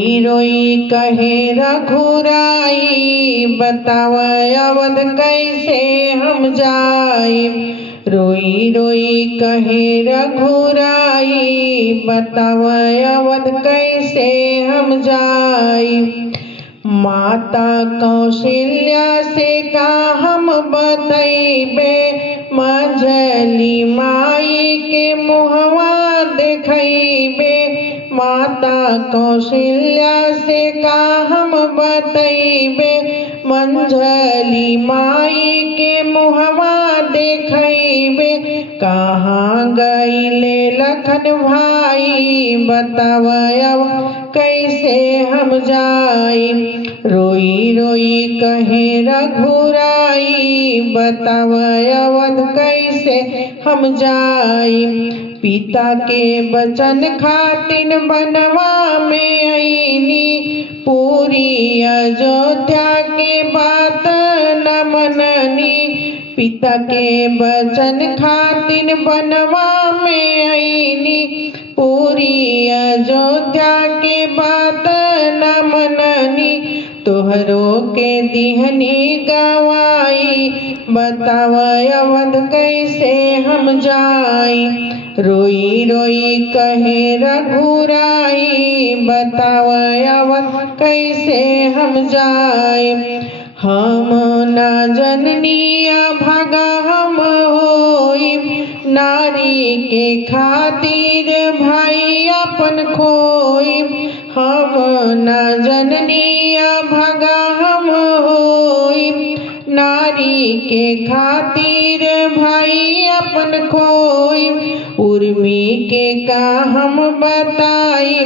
रोई कहे रघुराई, बताव अवध कैसे हम जाई। रोई रोई कहे रघुराई, बताव अवध कैसे हम जाई। माता कौशल्या से का हम बतैबे, मंझली माई के मुहवा देखैबे। माता कौशल्या से का हम बतैबे, मंझली माई के मुहवा देखैबे। कहाँ गईले लखन भाई, बताव अब कैसे हम जाई। रोई रोई कहे रघुराई, बताव अवध कैसे हम जाई। पिता के वचन खातिन बनवा में आईनी, पूरी अयोध्या के बात न मननी। पिता के वचन खातिन बनवा में आईनी, पूरी अयोध्या के बात न मननी। तोहरो के दिहनी गवाई, बताव अवध कैसे हम जाई। रोई रोई कहे रघुराई, बताव अवध कैसे हम जाई। हम न जननी अभागा हम होई, नारी के खातिर भाई अपन खोई। हम न जननी अभागा हम होई, नारी के खातिर भाई अपन खोई। उर्मी के का हम बताई,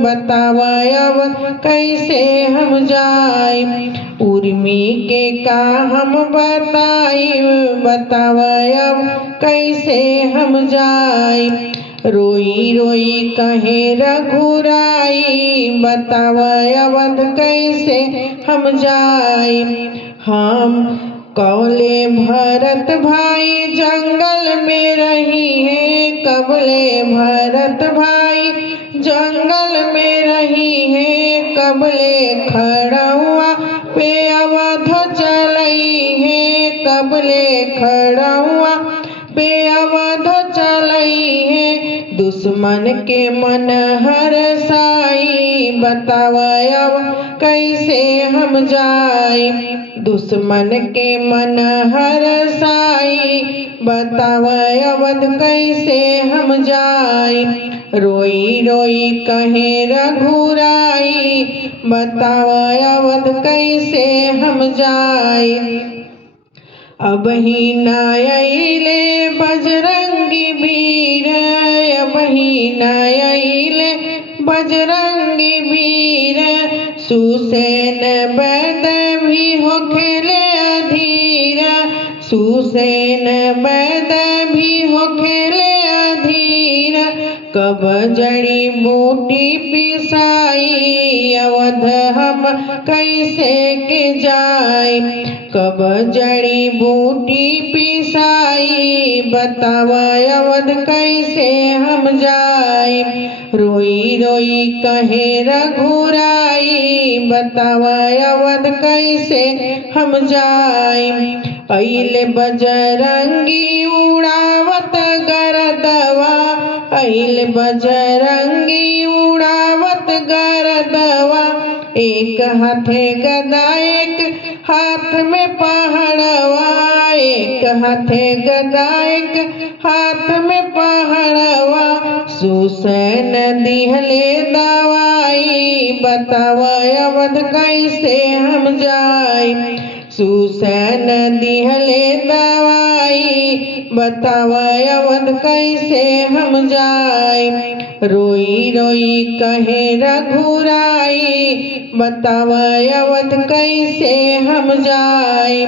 बताव अवध कैसे हम जाई। उर्मी के का हम बताई, बताव अवध कैसे हम जाई। रोई रोई कहे रघुराई, बताव अवध कैसे हम जाई। हम कौले भरत भाई जंगल में रही है, कबले भरत भाई जंगल में रही है। कबले खड़ुआ पे अवध चलई है, कबले खड़ुआ पे अवध चलई है। दुश्मन के मन हरसाई, बताव अब कैसे हम जाई। दुश्मन के मन हरसाई, बताव अवध कैसे हम जाई। रोई रोई कहे रघुराई, बताव अवध कैसे हम जाई। अब ही न अइले बजरंगी वीर, अब ही न अइले बजरंगी वीर। सुसेन बैद भी होखेले अधीर, सुसेन बैद भी होखेले अधीर। कब जड़ी बूटी पिसाई, अवध हम कैसे के जाई। कब जड़ी बूटी पिसाई, बताव अवध कैसे हम जाई। रोई रोई कहे रघुराई, बताव अवध कैसे हम जाई। अइले बजरंगी उड़ावत गरदवा, अइले बजरंगी उड़ावत गरदवा। एक हाथे गदा एक हाथ में पहाड़वा, एक हाथे गदा एक हाथ में पहाड़वा। सुसेन दिहले दवाई, बताव अवध कैसे हम जाई। सुसेन दिहले दवाई, बताव अवध कैसे हम जाई। रोई रोई कहे रघुराई, बताव अवध कैसे हम जाई।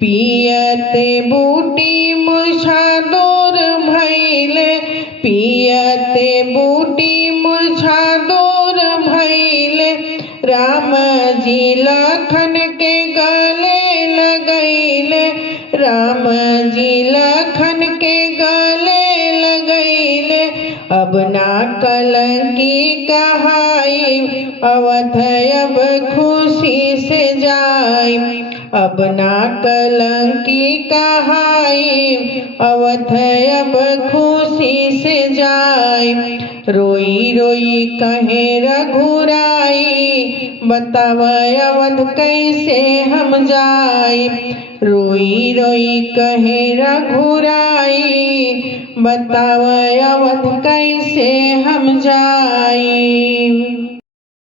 पियते बूटी मुझा दूर भइले, पियते बूटी मुझा दूर भइले। राम जी लखन के गले लगैले, राम जी लखन के गले लगैले। अब ना कलंकी कहाई, अवध अब खुशी से जाई। अब ना कलंकी कहाई, अवध अब खुशी से जाई। रोई रोई कहे रघुराई, बताव अवध कैसे हम जाई। रोई रोई कहे रघुराई, बताव अवध कैसे हम जाई।